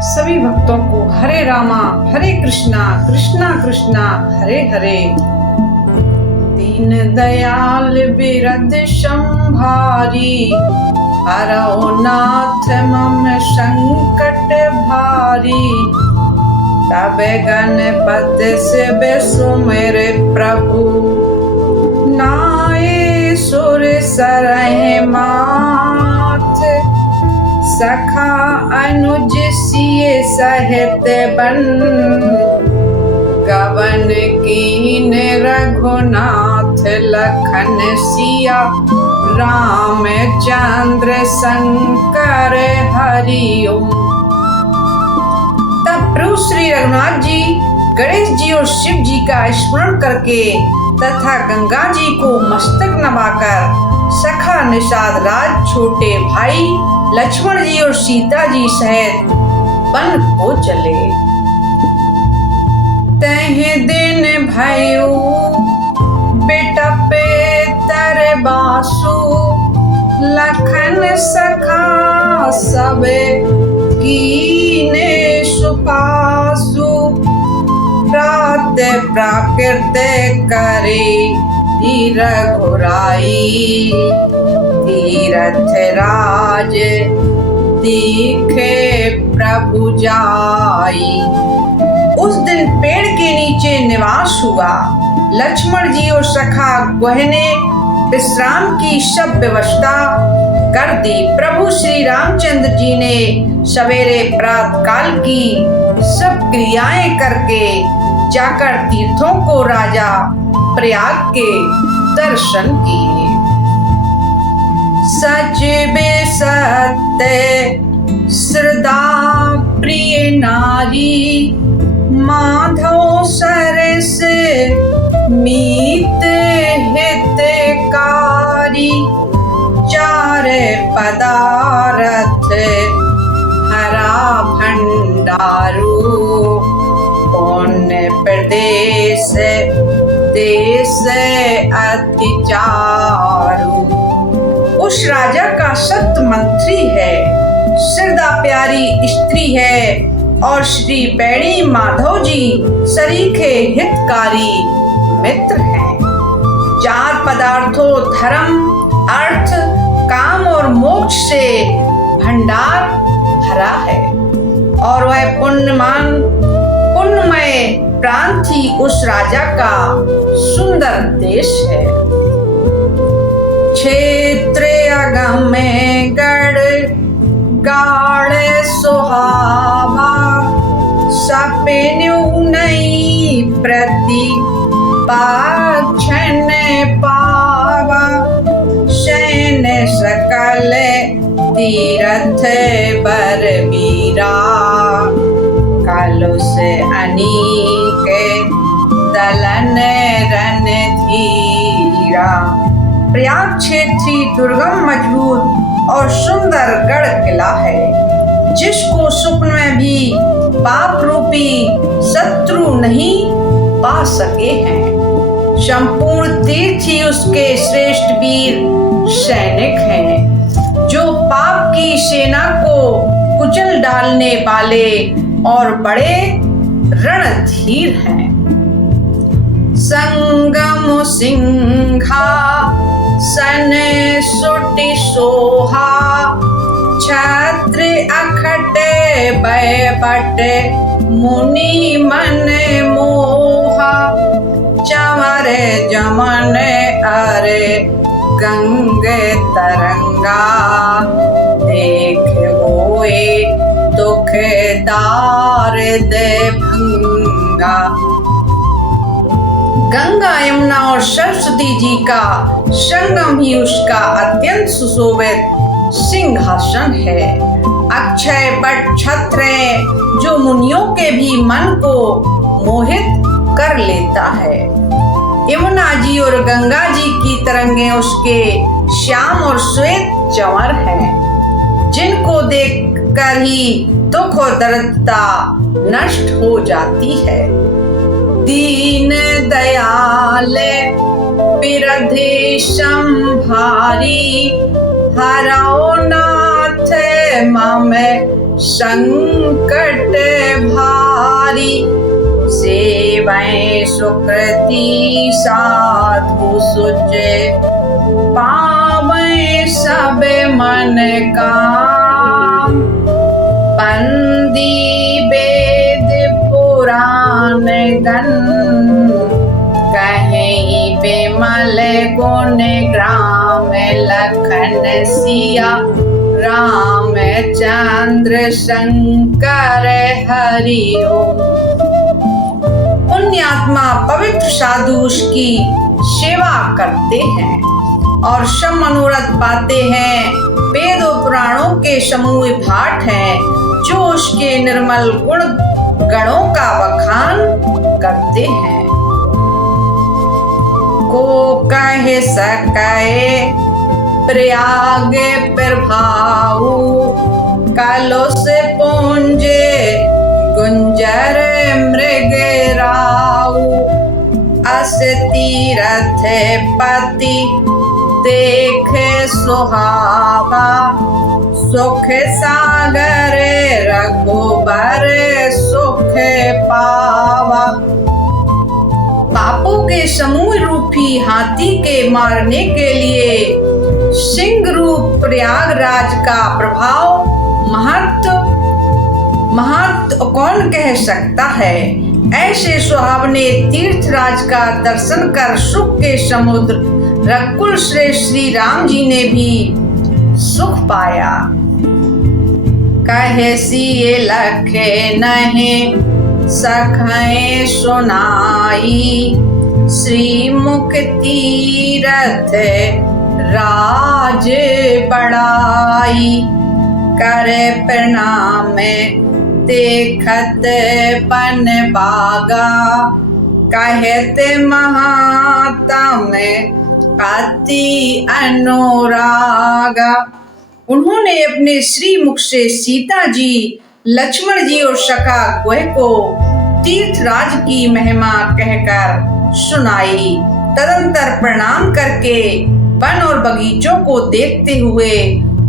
सभी भक्तों को हरे रामा हरे कृष्णा कृष्णा कृष्णा हरे हरे। दीन दयाल बिरद संभारी, हरौ नाथ मम संकट भारी। तब गणपति शिव सुमिर प्रभु, नाए सुर सरहि माथ। सखा अनुज सिय सहित बन, गवन कीन रघुनाथ लखन सिया। रामचंद्र शंकर हरि ओम। तब प्रभु श्री रघुनाथ जी गणेश जी और शिव जी का स्मरण करके तथा गंगा जी को मस्तक नवाकर सखा निषाद राज छोटे भाई लक्ष्मण जी और सीता जी सहित वन को चले। तह दिन भयो बिटपे तर बासु, लखन सखा सबे कीने सुपासु। प्रात प्राकृत करे रघुराई, तीरथ राज दिखे प्रभु जाई। उस दिन पेड़ के नीचे निवास हुआ। लक्ष्मण जी और सखा गुह ने विश्राम की सब व्यवस्था कर दी। प्रभु श्री रामचंद्र जी ने सवेरे प्रातः काल की सब क्रियाएं करके जाकर तीर्थों को राजा प्रयाग के दर्शन किए। सच सत्य श्रद्धा प्रिय नारी, माधव सरस मीत हितकारी। चार पदार्थ हरा भंडारू, पुण्य प्रदेश देश अति चारु। उस राजा का सत्य मंत्री है, श्रद्धा प्यारी स्त्री है और श्री पैणी माधव जी सरीखे हितकारी मित्र हैं। चार पदार्थों धर्म अर्थ काम और मोक्ष से भंडार भरा है और वह पुण्यमय प्रांत ही उस राजा का सुंदर देश है। क्षेत्र अगम में गढ़ गाढ़ सुहावा, सपेनु नहीं प्रति पाक्षण पावा। शयन सकल तीरथ बर वीरा, कालो से अनीक दलन रन धीरा। प्रयाग क्षेत्री दुर्गम मजबूत और सुंदर गढ़ किला है, जिसको स्वप्न में भी पाप रूपी शत्रु नहीं पा सके हैं। संपूर्ण तीर्थ ही उसके श्रेष्ठ वीर सैनिक हैं, जो पाप की सेना को कुचल डालने वाले और बड़े रणधीर हैं। संगम सिंहा सन सुटि सोहा, छत्र अखटे बैबट मुनि मन मोहा। चवर जमन अरे गंगे तरंगा, देख होए दुखदार दे भंगा। गंगा यमुना और सरस्वती जी का संगम ही उसका अत्यंत सुशोभित सिंहासन है। अक्षय बट छत्र है, जो मुनियों के भी मन को मोहित कर लेता है। यमुना जी और गंगा जी की तरंगे उसके श्याम और श्वेत चंवर हैं, जिनको देखकर ही दुख और दरिद्रता नष्ट हो जाती है। दीन दयाल बिरधि संभारी, हरौ नाथ मम संकट भारी। सेवै सुकृति साधु सुचे, पावै सब मन काम। बंदी वेद पुराण गण, कहीं विमल गुण ग्राम। लखन सिया रामचंद्र शंकर हरि ओम। पुण्यात्मा पवित्र साधु उसकी सेवा करते हैं और सब मनोरथ पाते हैं। वेदों पुराणों के समूह भाट हैं जो उसके निर्मल गुण गणों का बखान करते हैं। को कह सके प्रयाग प्रभाऊ, कलश पुंजे गुंजर मृग राऊ। अस तीरथ पति देख सुहावा, सुख सागर रघुबर सुख पावा। पापों के समूह रूपी हाथी के मारने के लिए सिंह रूप प्रयागराज का प्रभाव महत्व कौन कह सकता है। ऐसे सुहावने तीर्थराज का दर्शन कर सुख के समुद्र रघुकुल श्रेष्ठ श्री राम जी ने भी सुख पाया। कहे सिए लखे नहीं सखे सुनाई, श्री मुख तीरथ राज बढ़ाई। करे प्रणाम देखत पन बागा, कहते महात्म अति अनुरागा। उन्होंने अपने श्री मुख से सीता जी, लक्ष्मण जी और सखा गोह को तीर्थराज की महिमा कहकर सुनाई। तदंतर प्रणाम करके वन और बगीचों को देखते हुए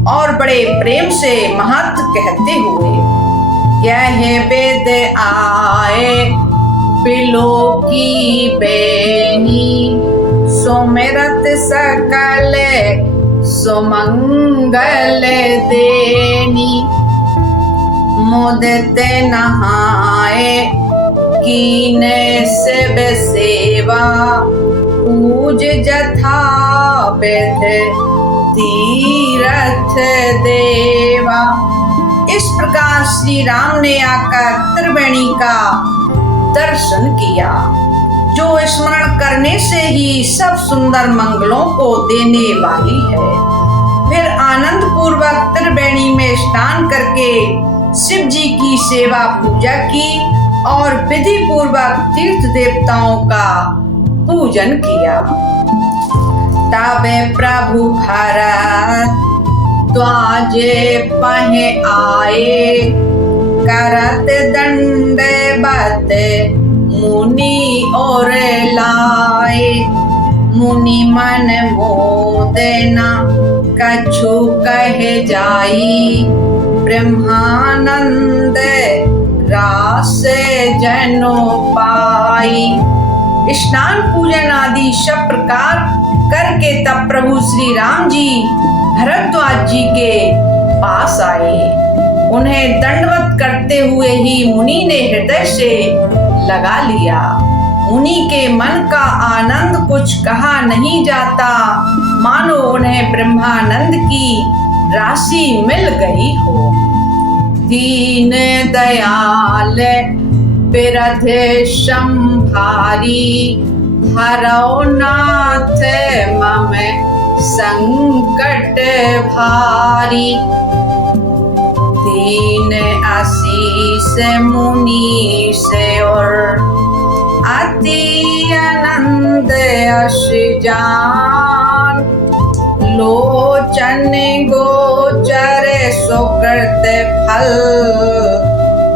और बड़े प्रेम से महत्व कहते हुए, यह वेद आए बिलो की बेनी, सुमिरत सकल सुमंगल देनी। मुदित नहाए कीन शिव सेवा, पूज जथा विध तीरथ देवा। इस प्रकार श्री राम ने आकर त्रिवेणी का दर्शन किया, जो स्मरण करने से ही सब सुंदर मंगलों को देने वाली है। फिर आनंद पूर्वक त्रिवेणी में स्नान करके शिव जी की सेवा पूजा की और विधि पूर्वक तीर्थ देवताओं का पूजन किया। तबे प्रभु भरत द्वाजे पहे आए, करत दंडवत मुनि और लाए। मुनि मन मोदना कछु कहे जाई, ब्रह्मानंद रास जनो पाई। स्नान पूजन आदि सब प्रकार करके तब प्रभु श्री राम जी भरद्वाज जी के पास आए। उन्हें दंडवत करते हुए ही मुनि ने हृदय से लगा लिया। मुनि के मन का आनंद कुछ कहा नहीं जाता, मानो उन्हें ब्रह्मानंद की राशि मिल गई हो। दीन दयाल बिरध संभारी, हरौ नाथ मम संकट भारी। दीन आशीष मुनि से और अति आनंद अश जान। लोचन गोचर सुकृत फल,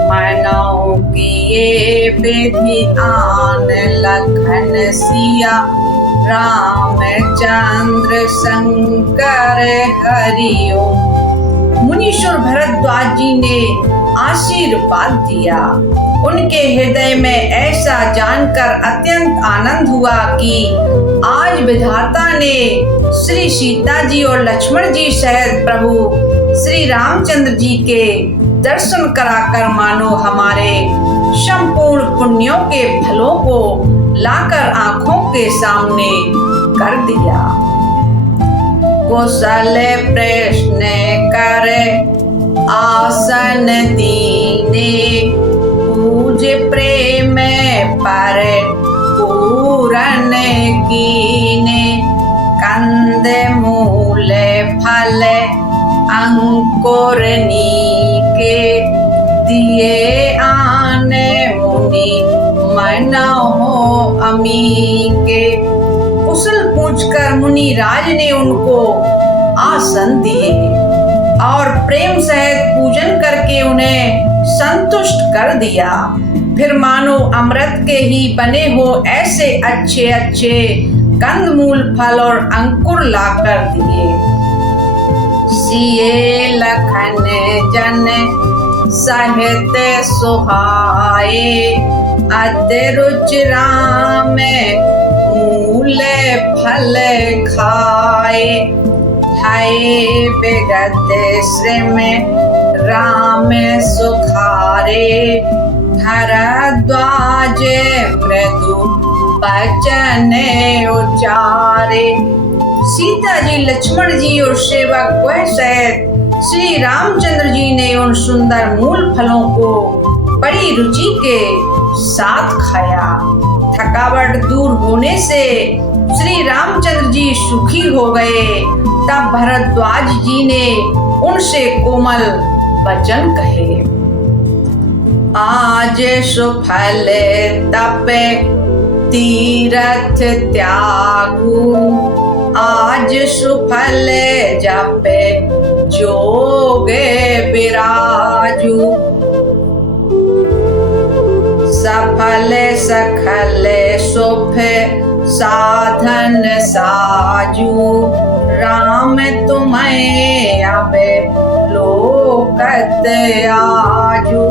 मनौ किए विधि आन। लखन सिया रामचंद्र शंकर हरि ओम। मुनीश्वर भरद्वाज जी ने आशीर्वाद दिया। उनके हृदय में ऐसा जानकर अत्यंत आनंद हुआ कि आज विधाता ने श्री सीता जी और लक्ष्मण जी सहित प्रभु श्री रामचंद्र जी के दर्शन कराकर मानो हमारे संपूर्ण पुण्यों के फलों को लाकर आंखों के सामने कर दिया। कुशल प्रश्न करे आसन दीने, पूज प्रेम पर पूरन कीने, कंद मूल फल अंकुर नीके, दिए आने मुनि मन हो अमीके। कुशल पूछकर मुनि राज ने उनको आसन दिए और प्रेम सहित पूजन करके उन्हें संतुष्ट कर दिया। फिर मानो अमृत के ही बने हो ऐसे अच्छे अच्छे कंदमूल फल और अंकुर लाकर दिए। सिए लखन जन सहित सुहाए, अति रुचि राम मूल फल खाए, हाय विगत श्रम राम सुखारे, भरद्वाज मृदु बचन उचारे। सीता जी, लक्ष्मण जी और सेवक वह सहित श्री रामचंद्र जी ने उन सुंदर मूल फलों को बड़ी रुचि के साथ खाया। थकावट दूर होने से श्री रामचंद्र जी सुखी हो गए। तब भरद्वाज जी ने उनसे कोमल वचन कहे। आज सुफल तप तीरथ त्यागू, आज सुफल जप जोग बिराजू, सफल सखल सुख साधन साजू, राम तुम्हें अब लोकत आजू।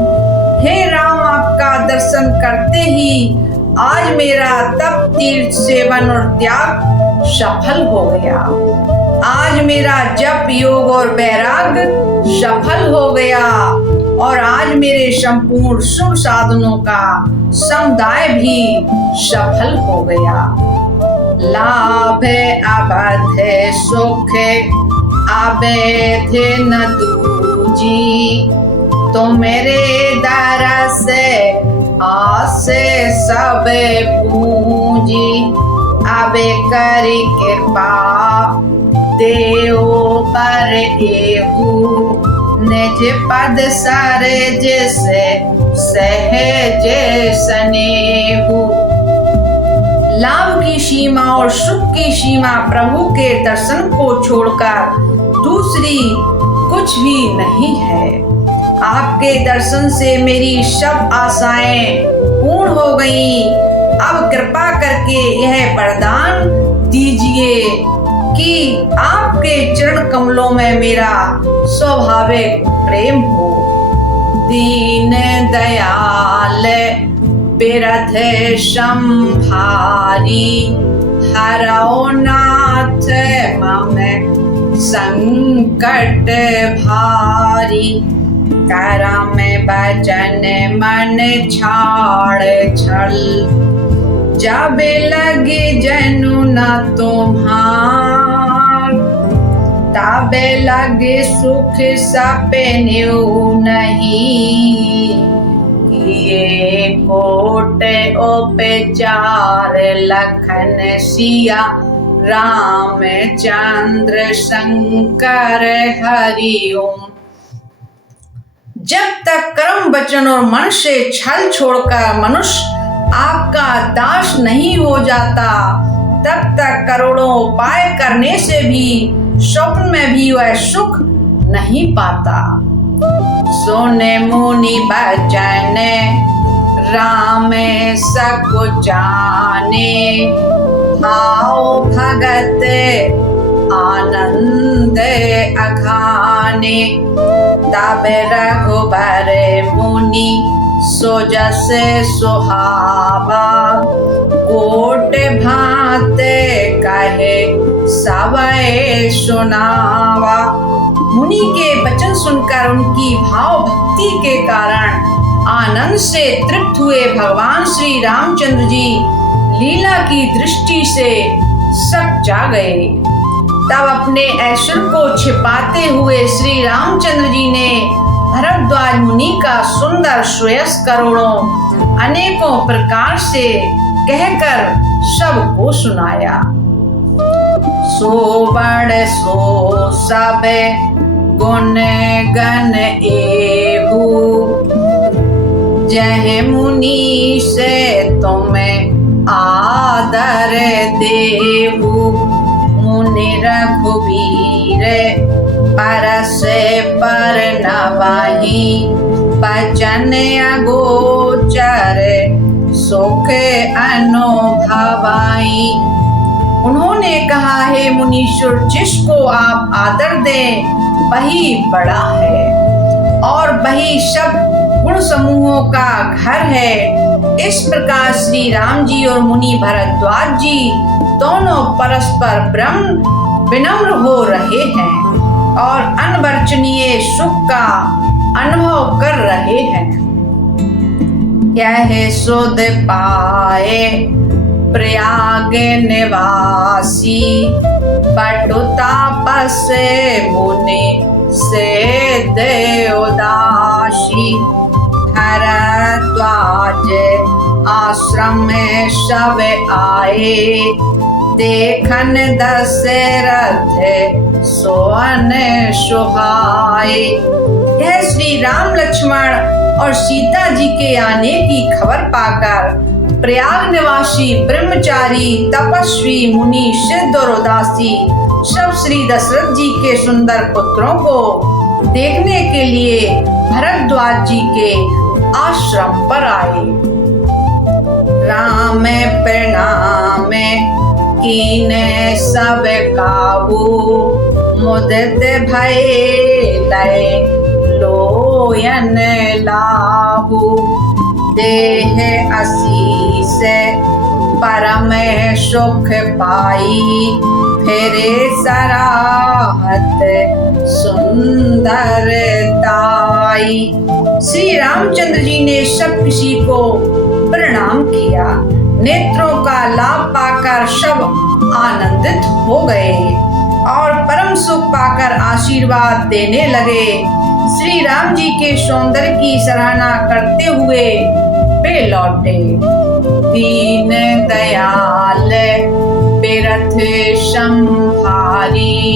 हे राम, आपका दर्शन करते ही आज मेरा तप तीर्थ सेवन और त्याग सफल हो गया। आज मेरा जप योग और वैराग्य सफल हो गया और आज मेरे संपूर्ण शुभ साधनों का समुदाय भी सफल हो गया। लाभ अवध सुख अवैध न दूजी, तो मेरे दरस आस सब पूंजी, अब कर कृपा देव पर एहू, निज पद सरज से सहज स्नेहू। लाभ की सीमा और सुख की सीमा प्रभु के दर्शन को छोड़कर दूसरी कुछ भी नहीं है। आपके दर्शन से मेरी सब आशाएं पूर्ण हो गईं। अब कृपा करके यह वरदान दीजिए कि आपके चरण कमलों में मेरा स्वाभाविक प्रेम हो। दीन दयाल बिरध संभारी, हरौ नाथ मम संकट भारी, करम भजन मन छाड़ छल, जब लगे जनु न तुम्हार, तब लगे सुख सपने नहीं, किए कोट उपचार लखन सिया, रामचंद्र शंकर हरि ओम। जब तक कर्म वचन और मन से छल छोड़कर मनुष्य आपका दास नहीं हो जाता, तब तक करोड़ों उपाय करने से भी स्वप्न में भी वह सुख नहीं पाता। सोने मुनि बचन राम सकुचाने, आओ भगत आनंद अघाने। तब रघुबर मुनि सो जस सुहावा, कोट भांत कहे सबे सुनावा। मुनि के वचन सुनकर उनकी भाव भक्ति के कारण आनंद से तृप्त हुए भगवान श्री रामचंद्र जी लीला की दृष्टि से सक जा गए। तब अपने ऐश्वर्य को छिपाते हुए श्री रामचंद्र जी ने भरद्वाज मुनि का सुंदर श्रेयस करोड़ों अनेकों प्रकार से कहकर सबको सुनाया। सो बड़ सो सब गुण गण एहू, जह मुनि से तुम्हें आदर देहू। मुनि रघुवीर परस पर नवाही, बचन अगोचर सुख अनुभवाई। उन्होंने कहा, हे मुनीश्वर, जिसको आप आदर दें वही बड़ा है और वही सब गुण समूहों का घर है। इस प्रकार श्री राम जी और मुनि भरद्वाज जी दोनों परस्पर ब्रह्म विनम्र हो रहे हैं और अनवर्चनीय सुख का अनुभव कर रहे हैं। यह सुध पाए प्रयाग निवासी, बटु तापस मुनि से उदासी। भरद्वाज आश्रम में सब आए, देखन दशरथ सोअन सुहाए। यह श्री राम लक्ष्मण और सीता जी के आने की खबर पाकर प्रयाग निवासी ब्रह्मचारी तपस्वी मुनि सिद्ध और उदासी सब श्री दशरथ जी के सुंदर पुत्रों को देखने के लिए भरद्वाज जी के आश्रम पर आए। राम प्रणाम कीने सब काहू, मुदित भये लय लोयन लाहू। देह आशीष परम सुख पाई, फेरे सराहत सुंदरताई। श्री रामचंद्र जी ने सब किसी को प्रणाम किया। नेत्रों का लाभ पाकर सब आनंदित हो गए और परम सुख पाकर आशीर्वाद देने लगे। श्री राम जी के सौंदर्य की सराहना करते हुए वे लौटे। दीन दयाल बिरथ संहारी,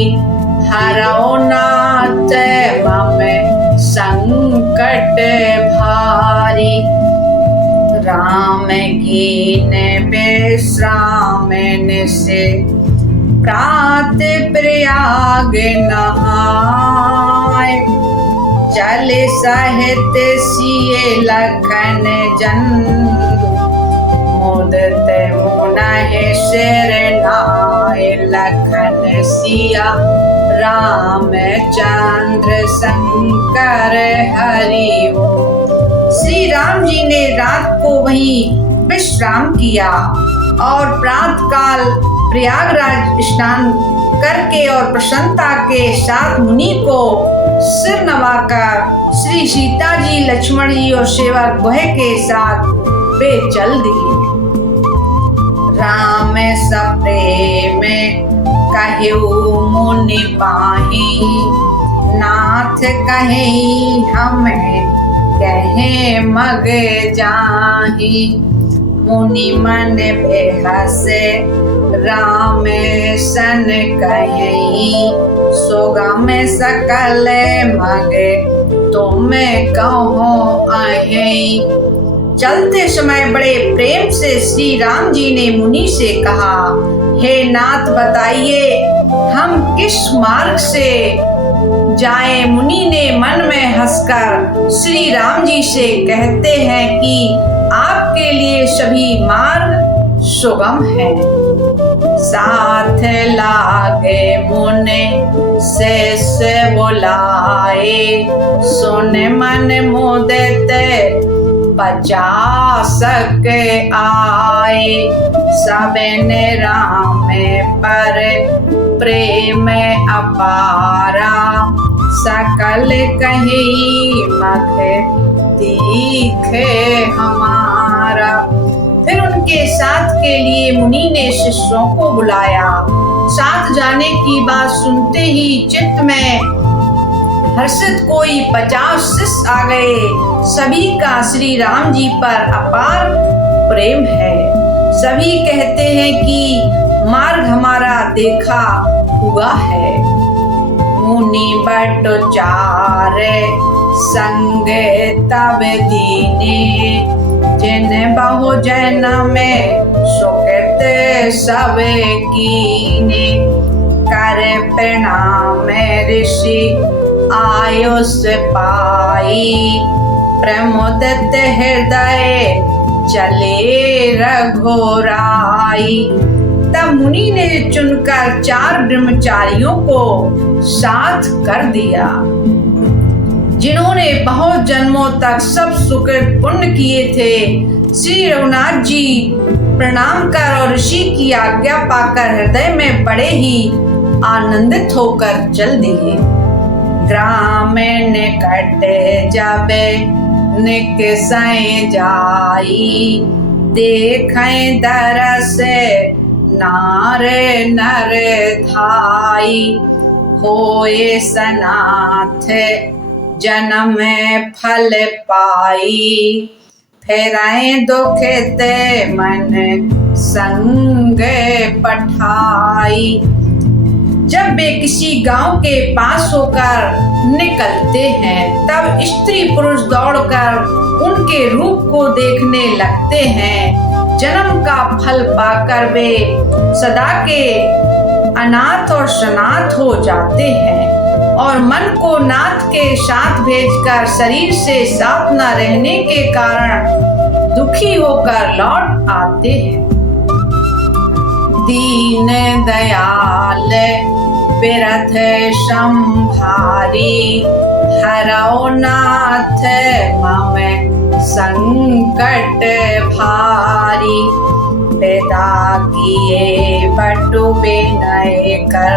हरौ नाथ मम संकट भारी। राम कीन विश्राम से, प्रात प्रयाग नहाय। चल सहित सिए लखन जन, मुदित मुनहि सिर नाय। लखन सिया रामचंद्र शंकर हरि ओम। श्री राम जी ने रात को वहीं विश्राम किया और प्रातः काल प्रयागराज स्नान करके और प्रसन्नता के साथ मुनि को सिर नवाकर श्री सीता जी, लक्ष्मण जी और सेवक गुह के साथ वे चल दिए। राम सप्रेम कहु मुनि पाही, नाथ कहे हमें कहे मग जाही। मुनि मन बेहसे राम सन कहीं, सोगम सकल मग तुम कहो आई। चलते समय बड़े प्रेम से श्री राम जी ने मुनि से कहा, हे नाथ बताइए हम किस मार्ग से जाएं। मुनि ने मन में हंसकर श्री राम जी से कहते हैं कि आपके लिए सभी मार्ग सुगम हैं। साथ लागे मुने से बुलाए, सुने मन मुदते 50 के आए, सबने राम पर प्रेम अपारा, सकल कही मख दिखे हमारा। फिर उनके साथ के लिए मुनि ने शिष्यों को बुलाया। साथ जाने की बात सुनते ही चित्त में हर्षित कोई 50 शिष्य आ गए। सभी का श्री राम जी पर अपार प्रेम है। सभी कहते हैं कि मार्ग हमारा देखा हुआ है। मुनि बटोचार संग तब दीने, जिन बहु जन्म में सुकृत सब कीने, कर प्रणाम ऋषि आयुष पाई, प्रमुदित हृदय चले रघुराई। तब मुनि ने चुनकर 4 ब्रह्मचारियों को साथ कर दिया, जिन्होंने बहुत जन्मों तक सब सुकृत पुण्य किए थे। श्री रघुनाथ जी प्रणाम कर और ऋषि की आज्ञा पाकर हृदय में बड़े ही आनंदित होकर चल दिए। ग्राम निकट जब निकसै जाई, देखें दरस नार नर धाई, होए सनाथ जन्म फल पाई, फेराए दुखित मन संग पठाई। जब वे किसी गांव के पास होकर निकलते हैं, तब स्त्री पुरुष दौड़कर उनके रूप को देखने लगते हैं। जन्म का फल पाकर वे सदा के अनाथ और सनाथ हो जाते हैं और मन को नाथ के साथ भेजकर शरीर से साथ न रहने के कारण दुखी होकर लौट आते हैं। दीन दयाल बिरथ संभारी, हरौ नाथ मम संकट भारी, विदा किए बटु विनय कर,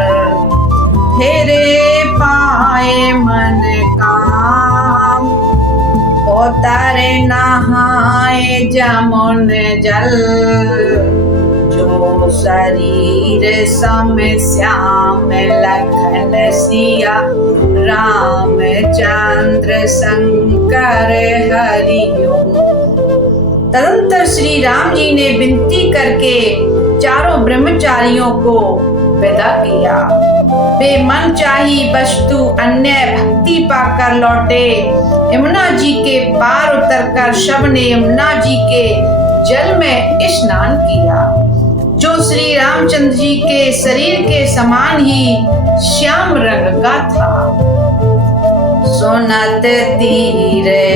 फिरे पाए मन काम, उतरे नहाए जमुन जल, जो शरीर सम श्याम लखन सिया, रामचंद्र शंकर हरिओम। तदंतर श्री राम जी ने विनती करके 4 ब्रह्मचारियों को विदा किया। वे मन चाही वस्तु अन्य भक्ति पाकर लौटे। यमुना जी के पार उतरकर सब ने यमुना जी के जल में स्नान किया, जो श्री रामचंद्र जी के शरीर के समान ही श्याम रंग का था। सुनत तीरे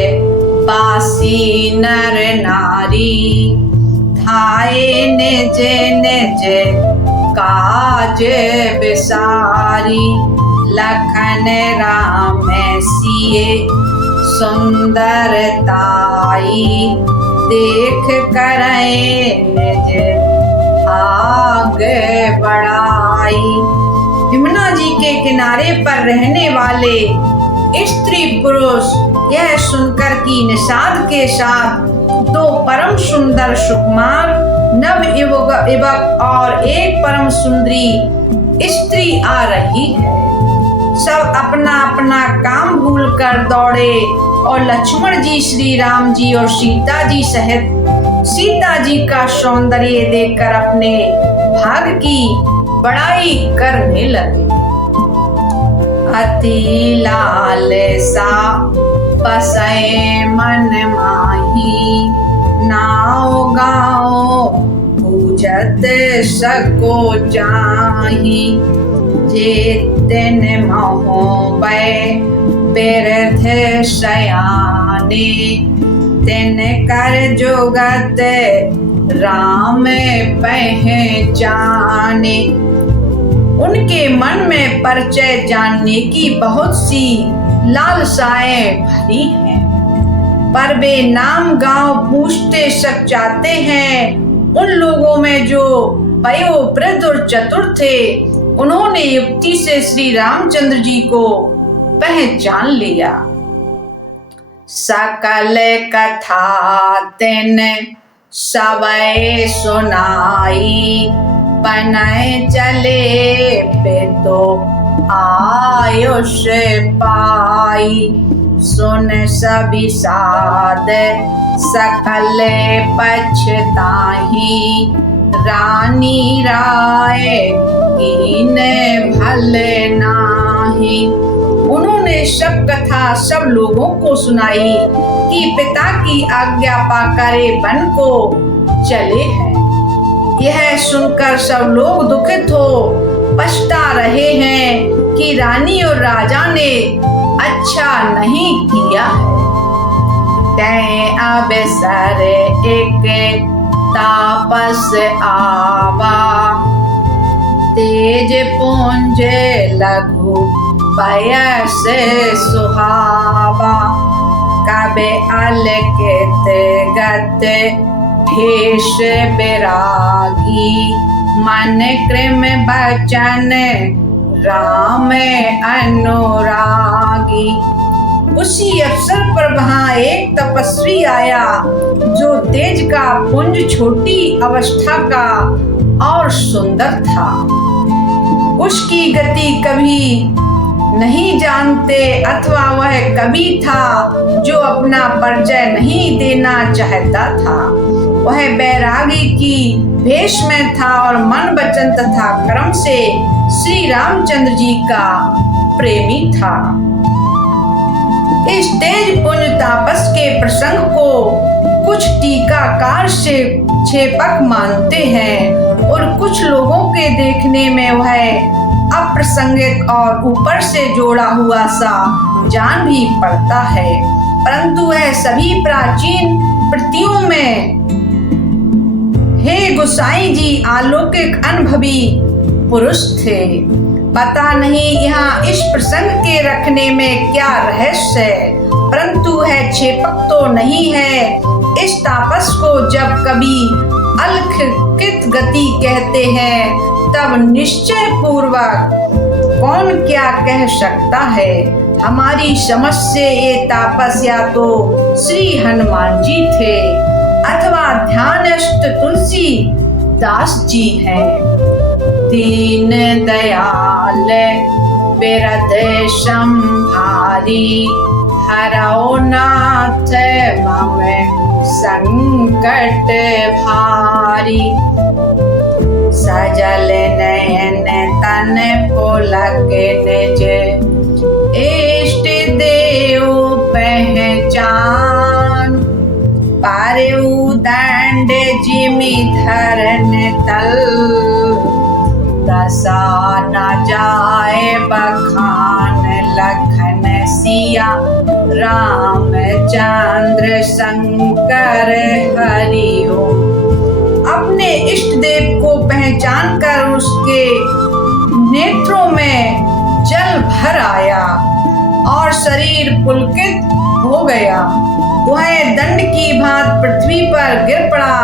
बासी नर नारी, धाये निज निज काज बिसारी, लखन राम सिए सुंदरताई, देख करे निज आगे बढ़ाई। यमुना जी के किनारे पर रहने वाले स्त्री पुरुष यह सुनकर कि निषाद के साथ 2 परम सुंदर सुकुमार नव युवक और एक परम सुंदरी स्त्री आ रही है, सब अपना अपना काम भूल कर दौड़े और लक्ष्मण जी, श्री राम जी और सीता जी सहित सीता जी का सौंदर्य देखकर अपने भाग्य की बड़ाई करने लगे। अति लाल सा बसे मन माही, नाव गाओ पूजत सको जाही, जेतन महोबय बिरथ सयाने, तिन कर जुगत राम पहचाने। उनके मन में परिचय जानने की बहुत सी लालसाएं भरी हैं, पर वे नाम गांव पूछते शक चाहते हैं। उन लोगों में जो वयोवृद्ध और चतुर थे, उन्होंने युक्ति से श्री रामचंद्र जी को पहचान लिया। सकल कथा तेने सबे सुनाई, बनाए चले पे तो आयुष पाई। सुन सभी साध सकल पछताही, रानी राय कीन भले नाही। उन्होंने सब कथा सब लोगों को सुनाई कि पिता की आज्ञा पाकर वन को चले हैं। यह सुनकर सब लोग दुखित हो पछता रहे हैं कि रानी और राजा ने अच्छा नहीं किया है। तैं अवसर एक तापस आवा, तेज पुंज लघु पयस सुहावा। कबे अलकित गत भेष बैरागी, मन कृम बचन राम अनुरागी। उसी अवसर पर वहां एक तपस्वी आया जो तेज का पुंज छोटी अवस्था का और सुंदर था। उसकी गति कभी नहीं जानते अथवा वह कवि था जो अपना परिचय नहीं देना चाहता था। वह बैरागी की भेष में था और मन वचन तथा कर्म से श्री रामचंद्र जी का प्रेमी था। इस तेज पुंज तापस के प्रसंग को कुछ टीकाकार से छेपक मानते हैं और कुछ लोगों के देखने में वह अप्रासंगिक और ऊपर से जोड़ा हुआ सा जान भी पड़ता है, परंतु वह सभी प्राचीन प्रतियों में हे गोसाई जी अलौकिक अनुभवी पुरुष थे। पता नहीं यहाँ इस प्रसंग के रखने में क्या रहस्य है, परंतु वह छेपक तो नहीं है। इस तापस को जब कभी अलौकिक गति कहते हैं तब निश्चय पूर्वक कौन क्या कह सकता है। हमारी समझ से ये तापस या तो श्री हनुमान जी थे अथवा ध्यानस्थ तुलसी दास जी हैं। दीन दयाल बिरद संहारी, हरौ नाथ मम संकट भारी। सजल नयन तन पुलक निज, इष्ट देव पहचान। पारऊ दंड जिमि धरन तल, दशा न जाए बखान। लखन सिया रामचंद्र शंकर हरि ओम। अपने इष्ट देव को पहचान कर उसके नेत्रों में जल भर आया और शरीर पुलकित हो गया। वह दंड की भांति पृथ्वी पर गिर पड़ा।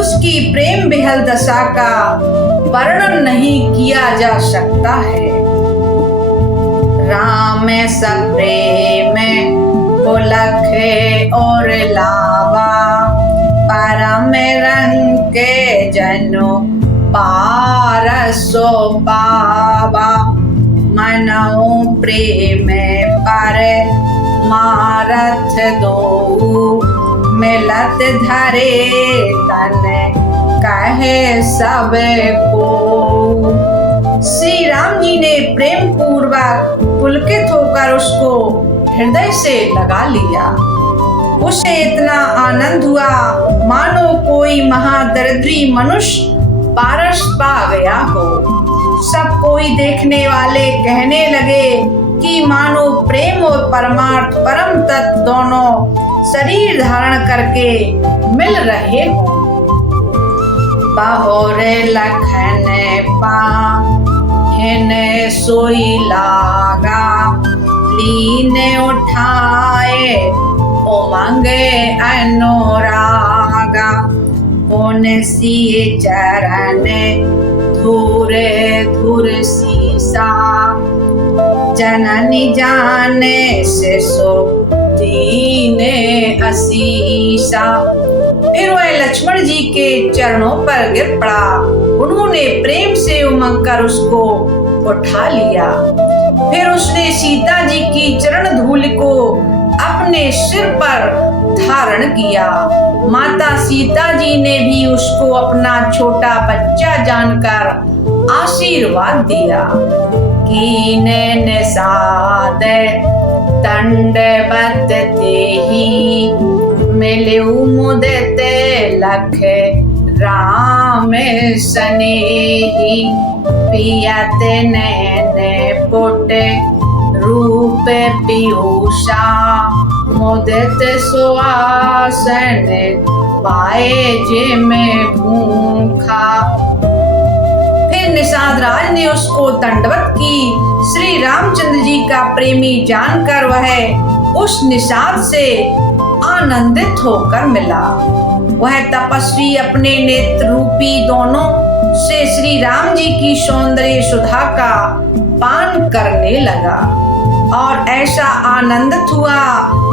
उसकी प्रेम विहल दशा का वर्णन नहीं किया जा सकता है। राम सप्रेम पुलक और लावा, परम रंग के जनो पारसो पावा। मनो प्रेम पर मारथ दो, मिलत धरे तन कहे सब को। श्री राम जी ने प्रेम पूर्वक पुलकित होकर उसको हृदय से लगा लिया। उसे इतना आनंद हुआ मानो कोई महादरिद्री मनुष्य पारस पा गया हो। सब कोई देखने वाले कहने लगे कि मानो प्रेम और परमार्थ परम तत्व दोनों शरीर धारण करके मिल रहे हो। बहोरे लखन पाहिने सोई लागा, लीने उठाए उमंगे अनुरागा। पुन सिए चरण धुरे धुर सीसा, जननी जाने से सो दीने असीसा। फिर वह लक्ष्मण जी के चरणों पर गिर पड़ा। उन्होंने प्रेम से उमंग कर उसको उठा लिया। फिर उसने सीता जी की चरण धूल को अपने सिर पर धारण किया। माता सीता जी ने भी उसको अपना छोटा बच्चा जानकर आशीर्वाद दिया। कीने निषाद दंडवत तेहि, मिलऊ मुदते लख राम सनेहि। पियत नैन पुट रूप पीयूषा, मुदित सुहासन पाए जिम भूखा। फिर निषाद राज ने उसको दंडवत की। श्री रामचंद्र जी का प्रेमी जानकर वह उस निषाद से आनंदित होकर मिला। वह तपस्वी अपने नेत्र रूपी दोनों से श्री राम जी की सौंदर्य सुधा का पान करने लगा और ऐसा आनंदित हुआ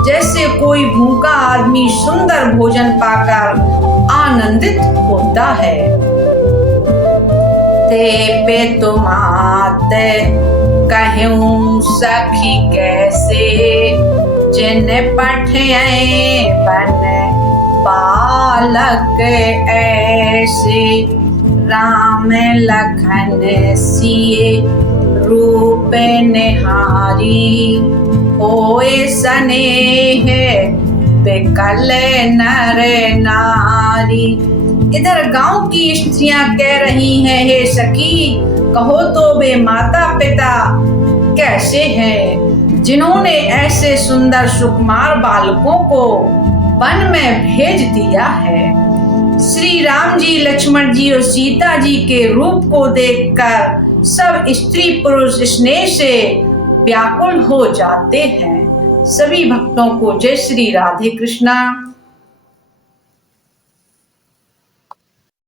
जैसे कोई भूखा आदमी सुंदर भोजन पाकर आनंदित होता है। ते पे तुमाते कहूं सखी कैसे, जिन पठे बन बालक ऐसे। राम लखन सिए रूप निहारी, होए स्नेह बिकल नर नारी। इधर गांव की स्त्रियां कह रही हैं, हे सखी कहो तो वे माता पिता कैसे हैं जिन्होंने ऐसे सुंदर सुकुमार बालकों को वन में भेज दिया है। श्री राम जी, लक्ष्मण जी और सीता जी के रूप को देखकर सब स्त्री पुरुष स्नेह से व्याकुल हो जाते हैं। सभी भक्तों को जय श्री राधे कृष्णा।